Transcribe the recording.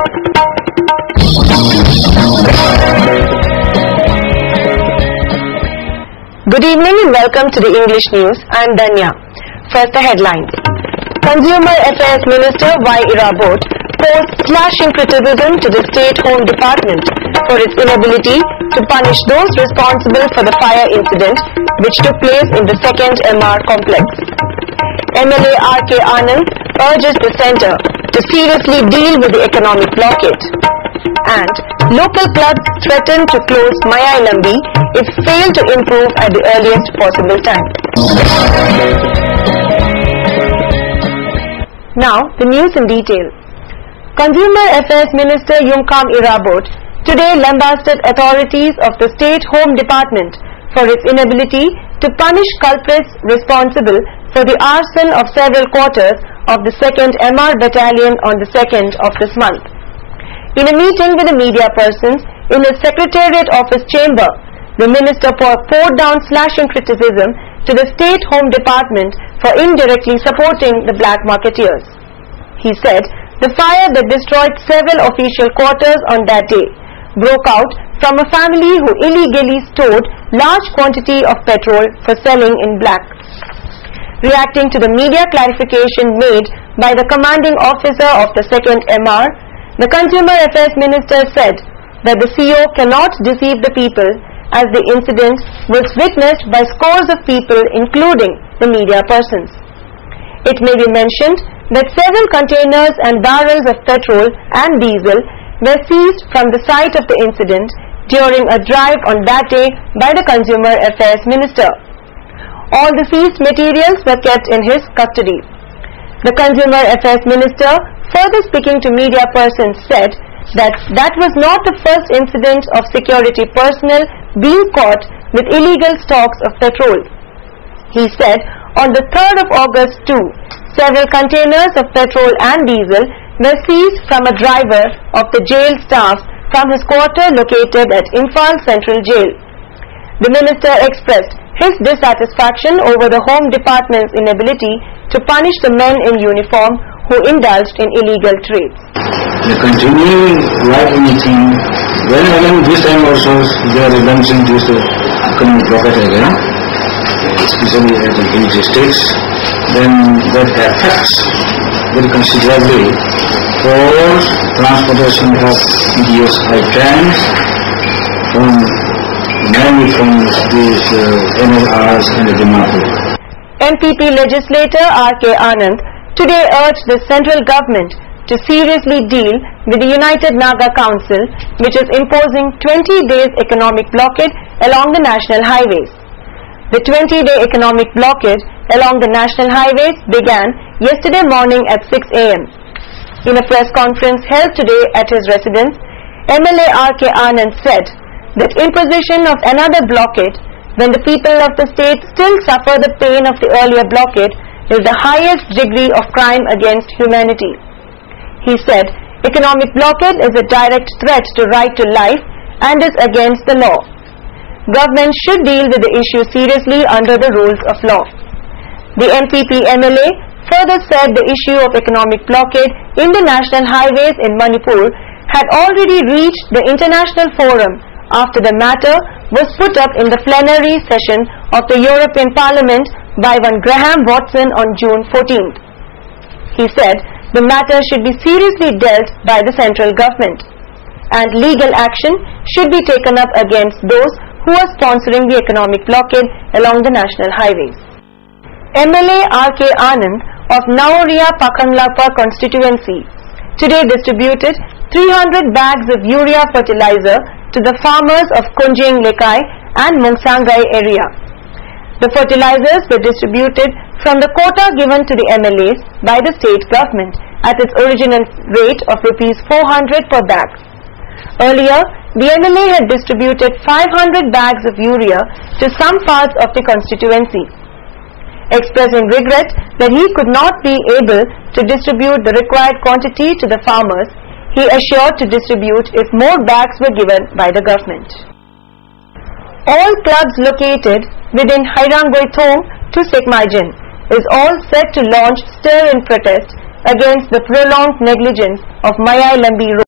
Good evening and welcome to the English News. I am Danya. First the headlines. Consumer Affairs Minister Aug1 posts slashing criticism to the State Home Department for its inability to punish those responsible for the fire incident which took place in the second MR complex. MLA Aug1 urges the centre to seriously deal with the economic blockade. And local clubs threaten to close Maya Lambi if fail to improve at the earliest possible time. Now, the news in detail. Consumer Affairs Minister Aug1 today lambasted authorities of the State Home Department for its inability to punish culprits responsible for the arson of several quarters of the 2nd MR Battalion on the 2nd of this month. In a meeting with the media persons in the Secretariat Office chamber, the minister poured down slashing criticism to the State Home Department for indirectly supporting the black marketeers. He said the fire that destroyed several official quarters on that day broke out from a family who illegally stored large quantity of petrol for selling in black. Reacting to the media clarification made by the commanding officer of the 2nd MR, the Consumer Affairs Minister said that the CO cannot deceive the people as the incident was witnessed by scores of people including the media persons. It may be mentioned that several containers and barrels of petrol and diesel were seized from the site of the incident during a drive on that day by the Consumer Affairs Minister. All the seized materials were kept in his custody. The Consumer Affairs Minister, further speaking to media persons, said that was not the first incident of security personnel being caught with illegal stocks of petrol. He said on the 3rd of August too, several containers of petrol and diesel were seized from a driver of the jail staff from his quarter located at Imphal Central Jail. The minister expressed his dissatisfaction over the Home Department's inability to punish the men in uniform who indulged in illegal trades. They continue like anything. When again this time also they are launching this economic blockade again, especially at the village estates, then that affects very considerably for transportation of serious items mainly from these NLRs and the Dimapur. MPP legislator Aug1 today urged the central government to seriously deal with the United Naga Council, which is imposing 20 days economic blockade along the national highways. The 20-day economic blockade along the national highways began yesterday morning at 6 a.m. In a press conference held today at his residence, MLA Aug1 said that imposition of another blockade when the people of the state still suffer the pain of the earlier blockade is the highest degree of crime against humanity. He said economic blockade is a direct threat to right to life and is against the law. Government should deal with the issue seriously under the rules of law. The MPP MLA further said the issue of economic blockade in the national highways in Manipur had already reached the international forum after the matter was put up in the plenary session of the European Parliament by one Graham Watson on June 14th. He said the matter should be seriously dealt by the central government and legal action should be taken up against those who are sponsoring the economic blockade along the national highways. MLA Aug1 of Naoria Pakanglapa constituency today distributed 300 bags of urea fertilizer to the farmers of Kunjing Lekai and Mungsangai area. The fertilizers were distributed from the quota given to the MLAs by the state government at its original rate of ₹400 per bag. Earlier, the MLA had distributed 500 bags of urea to some parts of the constituency. Expressing regret that he could not be able to distribute the required quantity to the farmers, he assured to distribute if more bags were given by the government. All clubs located within Hairangoi-thong to Sekmaijen is all set to launch stir-in protest against the prolonged negligence of Maya Lambi Road.